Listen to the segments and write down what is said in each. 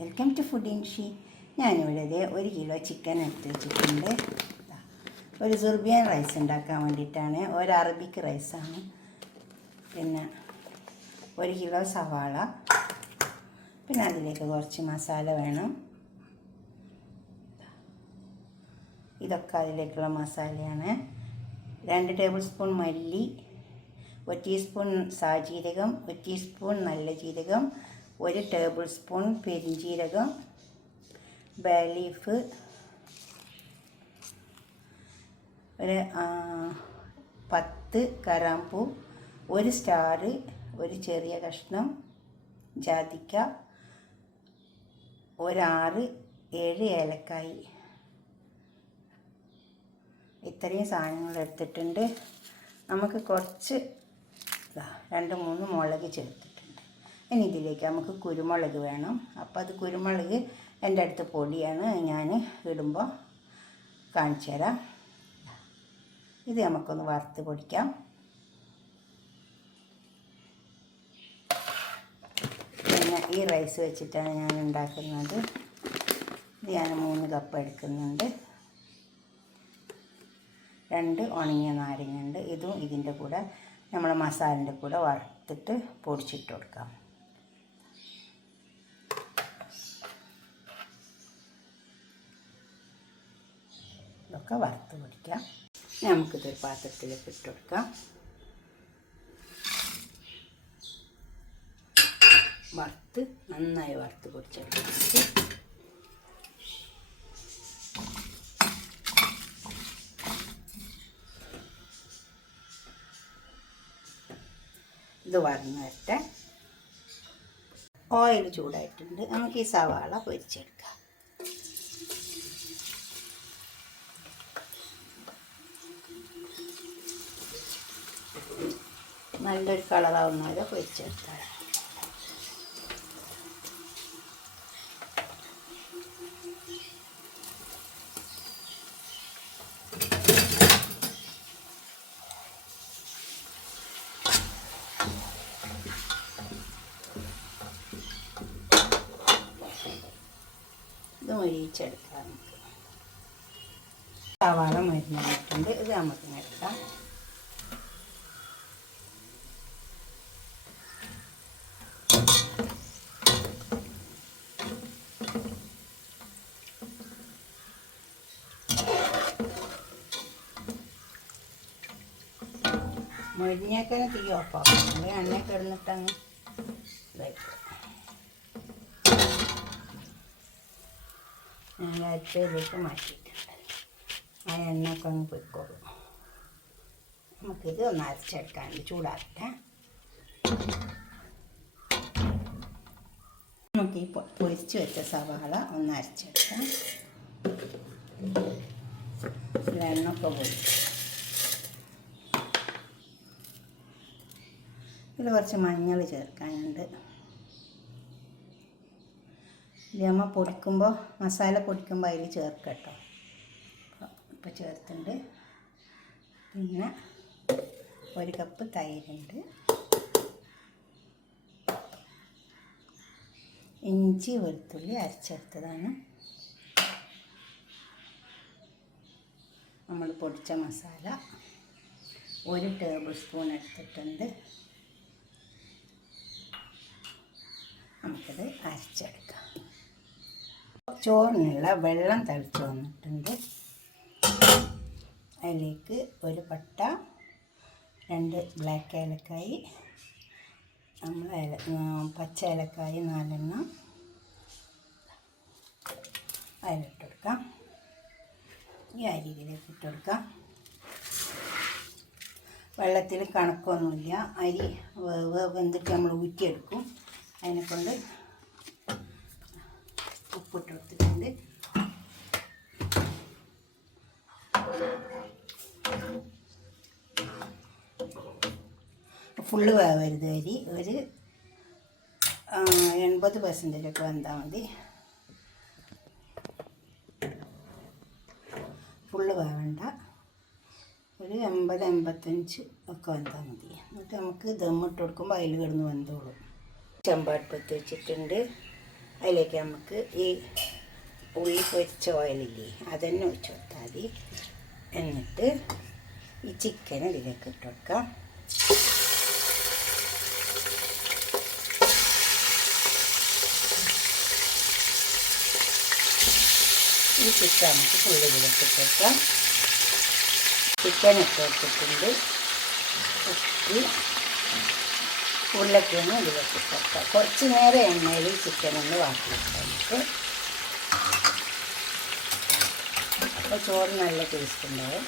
Welcome to food ഇൻഷി. ഞാനിവിടെ 1 kilo chicken എടുത്ത് വെച്ചിട്ടുണ്ട്. ഒരു സുർബിയൻ റൈസ് ഉണ്ടാക്കാൻ വേണ്ടിയിട്ടാണ്. ഒരു അറബിക് റൈസാണ്. പിന്നെ 1 കിലോ സവാള, പിന്നെ അതിലേക്ക് കുറച്ച് മസാല വേണം. ഇതൊക്കെ അതിലേക്കുള്ള മസാലയാണ്. 2 ടേബിൾ സ്പൂൺ മല്ലി, 1 ടീസ്പൂൺ സാജീരകം, 1 ടീസ്പൂൺ നല്ല ജീരകം, 1 ടേബിൾ സ്പൂൺ പെരിഞ്ജീരകം, ബേ ലീഫ്, ഒരു 10 കറാമ്പൂ, 1 സ്റ്റാർ, ഒരു ചെറിയ കഷ്ണം ജാതിക്ക, ഒരു 6-7 ഏലക്കായി. ഇത്രയും സാധനങ്ങൾ എടുത്തിട്ടുണ്ട്. നമുക്ക് കുറച്ച് 2-3 മുളക് ചേർത്തിട്ടുണ്ട്. ഇനി ഇതിലേക്ക് നമുക്ക് കുരുമുളക് വേണം. അപ്പോൾ അത് കുരുമുളക് എൻ്റെ അടുത്ത് പൊടിയാണ്, ഞാൻ ഇടുമ്പോൾ കാണിച്ചു തരാം. ഇത് നമുക്കൊന്ന് വറുത്ത് പൊടിക്കാം. പിന്നെ ഈ റൈസ് വെച്ചിട്ടാണ് ഞാൻ ഉണ്ടാക്കുന്നത്. ഇത് ഞാൻ 3 കപ്പ് എടുക്കുന്നുണ്ട്. 2 ഉണങ്ങിയ നാരങ്ങയുണ്ട്. ഇതും ഇതിൻ്റെ കൂടെ നമ്മൾ മസാലൻ്റെ കൂടെ വറുത്തിട്ട് പൊടിച്ചിട്ട് കൊടുക്കാം. ഇതൊക്കെ വറുത്ത് പൊടിക്കാം. നമുക്കിതൊരു പാത്രത്തിലേക്ക് ഇട്ട് കൊടുക്കാം. വറുത്ത് നന്നായി വറുത്ത് പൊടിച്ചെടുക്കാം. ഇത് വറന്ന് വരട്ടെ. ഓയിൽ ചൂടായിട്ടുണ്ട്. നമുക്ക് ഈ സവാള പൊരിച്ചെടുക്കാം. നല്ലൊരു കളറാവുന്ന വരെ പൊരിച്ചെടുത്താൽ. ഇത് മൊരിയിച്ചെടുക്കാം. നമുക്ക് സവാള മരുന്നിട്ടുണ്ട്. ഇത് നമുക്ക് എടുക്കാം. മൊരിഞ്ഞേക്കാൻ തീ ഓഫാക്കും. എണ്ണ കിടന്നിട്ടങ്ങ് ഇതായിട്ട് ഞാൻ അരിപ്പയിലേക്ക് മാറ്റിയിട്ടുണ്ട്. ആ എണ്ണയൊക്കെ അങ്ങ് പൊയ്ക്കോളും. നമുക്കിത് ഒന്ന് അരച്ചെടുക്കാൻ ചൂടാക്കട്ടെ. നമുക്ക് ഈ പൊരിച്ച് വെച്ച സവാള ഒന്ന് അരച്ചെടുക്കാം. എണ്ണയൊക്കെ പോയി. ഇതിൽ കുറച്ച് മഞ്ഞൾ ചേർക്കാനുണ്ട്. ഇത് നമ്മൾ പൊടിക്കുമ്പോൾ മസാല പൊടിക്കുമ്പോൾ അതിൽ ചേർക്കട്ടോ. ഇപ്പോൾ ചേർത്തുണ്ട്. പിന്നെ 1 കപ്പ് തൈരുണ്ട്. ഇഞ്ചി വെളുത്തുള്ളി അരച്ചെടുത്തതാണ്. നമ്മൾ പൊടിച്ച മസാല 1 ടേബിൾ സ്പൂൺ എടുത്തിട്ടുണ്ട്. നമുക്കത് അരച്ചെടുക്കാം. ചോറിനുള്ള വെള്ളം തിളച്ച് വന്നിട്ടുണ്ട്. അതിലേക്ക് 1 പട്ട, 2 ബ്ലാക്ക് ഏലക്കായി, പച്ച ഏലക്കായി 4 എണ്ണം അതിലിട്ട് കൊടുക്കാം. ഈ അരിയിലേക്ക് ഇട്ട് കൊടുക്കാം. വെള്ളത്തിൽ കണക്കൊന്നുമില്ല. അരി വെന്തിട്ട് നമ്മൾ ഊറ്റിയെടുക്കും. അതിനെക്കൊണ്ട് ഉപ്പിട്ട് കൊടുത്തിട്ടുണ്ട്. ഫുള്ള് വേവരുത്. അരി ഒരു 80% ഒക്കെ വെന്താൽ മതി. ഫുള്ള് വേവണ്ട. ഒരു 80-85 ഒക്കെ വെന്താൽ മതി. എന്നിട്ട് നമുക്ക് ദമ്മിട്ട് കൊടുക്കുമ്പോൾ അതിൽ കിടന്ന് വെന്തോളും. ചെമ്പടുപ്പത്ത് വെച്ചിട്ടുണ്ട്. അതിലേക്ക് നമുക്ക് ഈ ഉള്ളി പൊരിച്ച ഓയിലില്ലേ അതന്നെ ഒഴിച്ച് കൊടുത്താൽ മതി. എന്നിട്ട് ഈ ചിക്കൻ ഇതിലേക്ക് ഇട്ട് കൊടുക്കാം. ഈ ചിക്കൻ നമുക്ക് ഫുള്ള് ഇതിലേക്ക് ഇട്ട് കൊടുക്കാം. ചിക്കൻ ഇട്ട് കൊടുത്തിട്ടുണ്ട്. ഉപ്പി ഉരുളക്കിഴങ്ങ് ഇതിലേക്ക് ഇട്ട് കൊടുക്കാം. കുറച്ച് നേരം എണ്ണയിൽ ചിക്കൻ ഒന്ന് വാട്ടിയെടുക്കാം നമുക്ക്. അപ്പോൾ ചോറ് നല്ല ടേസ്റ്റ് ഉണ്ടാവും.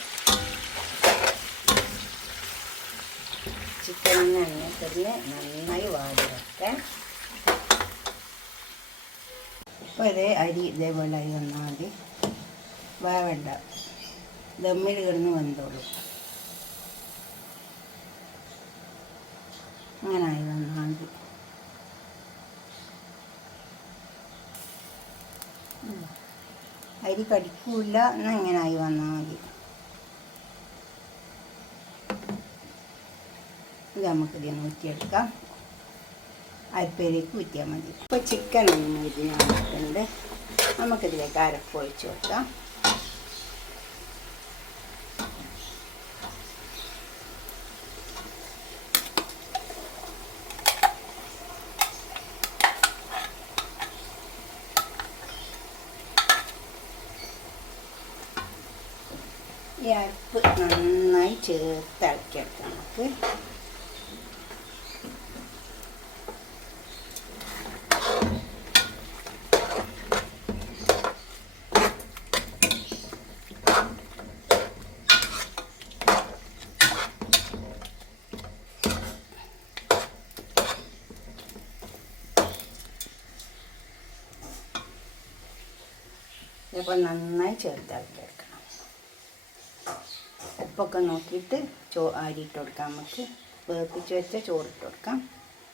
ചിക്കനിന് എണ്ണത്തിന് നന്നായി വാടി വെക്കാം. അപ്പോൾ ഇതേ അരി ഇതേപോലെ അരി വന്നാൽ മതി. വേണ്ട, ദമ്മിൽ കിടന്ന് വെന്തോളൂ. അങ്ങനെ ആയി വന്നാൽ മതി. അരി കടിക്കൂല എന്നാൽ ഇങ്ങനെ ആയി വന്നാൽ മതി. ഇത് നമുക്കിത് ഊറ്റിയെടുക്കാം. അരിപ്പയിലേക്ക് ഊറ്റിയാൽ മതി. ഇപ്പോൾ ചിക്കൻ ഒന്ന് ഇതിനകത്തുണ്ട്. നമുക്കിതിലേക്ക് അരപ്പ് ഒഴിച്ച് കൊടുക്കാം. ഈ അരപ്പ് നന്നായി ചേർത്ത് ഇളക്കിയെടുക്കാം നമുക്ക്. ഇപ്പോൾ നന്നായി ചേർത്ത് ഇളക്കിയെടുക്കണം. ഉപ്പൊക്കെ നോക്കിയിട്ട് അരിയിട്ട് കൊടുക്കാം. നമുക്ക് വേപ്പിച്ച് വെച്ച ചോറിട്ട് കൊടുക്കാം.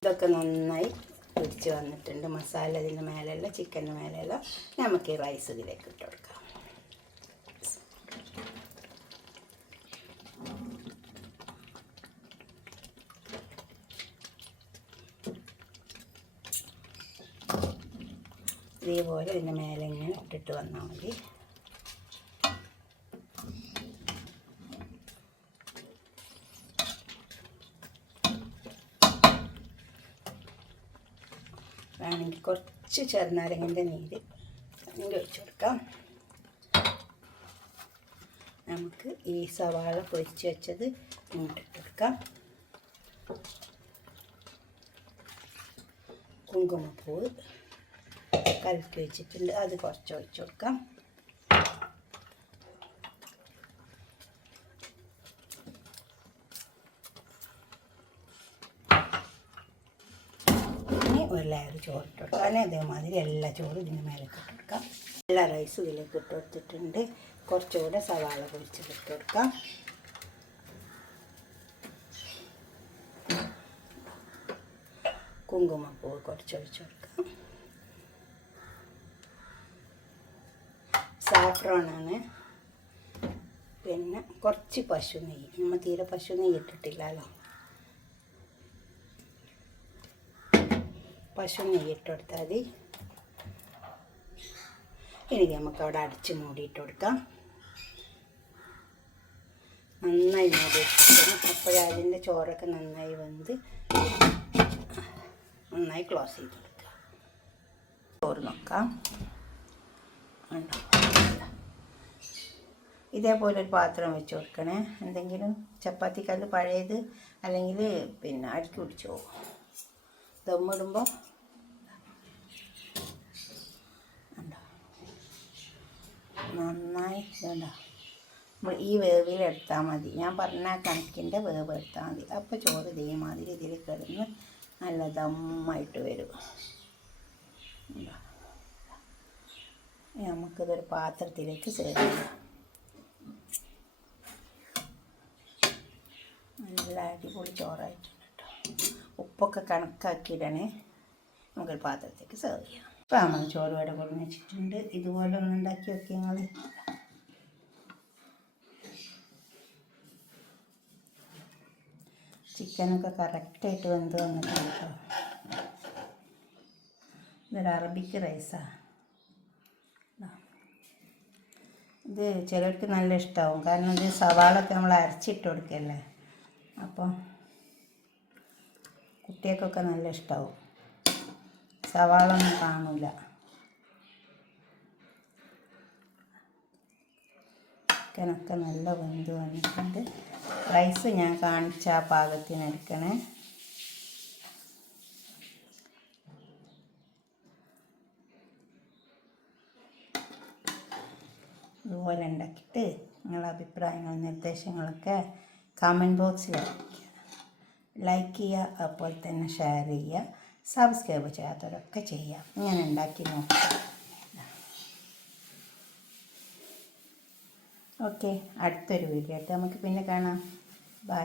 ഇതൊക്കെ നന്നായി പിടിച്ച് വന്നിട്ടുണ്ട്. മസാല ഇതിൻ്റെ മേലെയല്ല, ചിക്കൻ്റെ മേലെയല്ല. നമുക്ക് ഈ റൈസ് ഇതിലേക്ക് ഇട്ട് കൊടുക്കാം. ഇതേപോലെ ഇതിൻ്റെ മേലെ ഇങ്ങനെ ഇട്ടിട്ട് വന്നാൽ മതി. വേണമെങ്കിൽ കുറച്ച് ചെറുനാരങ്ങൻ്റെ നീര് ഒഴിച്ച് കൊടുക്കാം. നമുക്ക് ഈ സവാള പൊരിച്ച് വെച്ചത് ഇങ്ങോട്ടിട്ട് കൊടുക്കാം. കുങ്കുമപ്പൂവ് കലക്കി വെച്ചിട്ടുണ്ട്, അത് കുറച്ച് ഒഴിച്ച് കൊടുക്കാം. ഒരു ലെയർ ചോറിട്ട് കൊടുക്കാം. അങ്ങനെ അതേമാതിരി എല്ലാ ചോറും ഇതിന് മേലേക്ക് ഇട്ട് കൊടുക്കാം. എല്ലാ റൈസും ഇതിലേക്ക് ഇട്ട് കൊടുത്തിട്ടുണ്ട്. കുറച്ചുകൂടെ സവാള പൊരിച്ചിട്ട് ഇട്ട് കൊടുക്കാം. കുങ്കുമപ്പൂവ് കുറച്ച് ഒഴിച്ച് കൊടുക്കാം. സാഫ്രോണാണ്. പിന്നെ കുറച്ച് പശു നെയ്യ്. നമ്മൾ തീരെ പശു നെയ്യ് ഇട്ടിട്ടില്ലല്ലോ. പശു നെയ്യ് ഇട്ട് കൊടുത്താൽ മതി. ഇനി നമുക്ക് അവിടെ അടിച്ച് മൂടിയിട്ട് കൊടുക്കാം. നന്നായി മൂടി വെച്ചിട്ട് അപ്പോഴതിൻ്റെ ചോറൊക്കെ നന്നായി വെന്ത് നന്നായി ക്ലോസ് ചെയ്ത് കൊടുക്കുക. ചോറ് നോക്കാം. ഇതേപോലെ ഒരു പാത്രം വെച്ച് കൊടുക്കണേ. എന്തെങ്കിലും ചപ്പാത്തി കല്ല് പഴയത് അല്ലെങ്കിൽ പിന്നെ അടുക്കി പിടിച്ച് പോകും. ദമ്മിടുമ്പോൾ നന്നായി ഇതുണ്ടോ, നമ്മൾ ഈ വേവിലെടുത്താൽ മതി. ഞാൻ പറഞ്ഞ കണക്കിൻ്റെ വേവ് എടുത്താൽ മതി. അപ്പോൾ ചോറ് ഇതേമാതിരി ഇതിൽ കിടന്ന് നല്ല ദമ്മായിട്ട് വരും. നമുക്കിതൊരു പാത്രത്തിലേക്ക് സെർവ് ചെയ്യാം. നല്ല അടിപൊളി ചോറായിട്ടുണ്ട് കേട്ടോ. ഉപ്പൊക്കെ കണക്കാക്കിയിടണേ. നമുക്കൊരു പാത്രത്തേക്ക് സെർവ് ചെയ്യാം. ഇപ്പോൾ നമ്മൾ ചോറ് ഇവിടെ കൊണ്ടു വെച്ചിട്ടുണ്ട്. ഇതുപോലെ ഒന്ന് ഉണ്ടാക്കി വെക്കുക നിങ്ങൾ. ചിക്കനൊക്കെ കറക്റ്റായിട്ട് വെന്ത് വന്നിട്ടുണ്ട് കേട്ടോ. ഇതൊരു അറബിക്ക് റൈസാണ്. ഇത് ചിലർക്ക് നല്ല ഇഷ്ടമാവും, കാരണം ഇത് സവാളൊക്കെ നമ്മൾ അരച്ചിട്ട് കൊടുക്കല്ലേ, അപ്പം കുട്ടികൾക്കൊക്കെ നല്ല ഇഷ്ടമാവും. സവാള ഒന്നും കാണില്ല. ചിക്കനൊക്കെ നല്ല വെന്ത് വന്നിട്ടുണ്ട്. റൈസ് ഞാൻ കാണിച്ച ആ പാകത്തിന് എടുക്കണേ. ഇതുപോലെ ഉണ്ടാക്കിയിട്ട് നിങ്ങളുടെ അഭിപ്രായങ്ങളും നിർദ്ദേശങ്ങളൊക്കെ കമൻറ്റ് ബോക്സിൽ അറിയിക്കുക. ലൈക്ക് ചെയ്യുക, അതുപോലെ തന്നെ ഷെയർ ചെയ്യുക, സബ്സ്ക്രൈബ് ചെയ്യാത്തവരൊക്കെ ചെയ്യുക. ഇങ്ങനെ ഉണ്ടാക്കി നോക്കുക. ഓക്കെ, അടുത്തൊരു വീഡിയോ ആയിട്ട് നമുക്ക് പിന്നെ കാണാം. ബൈ.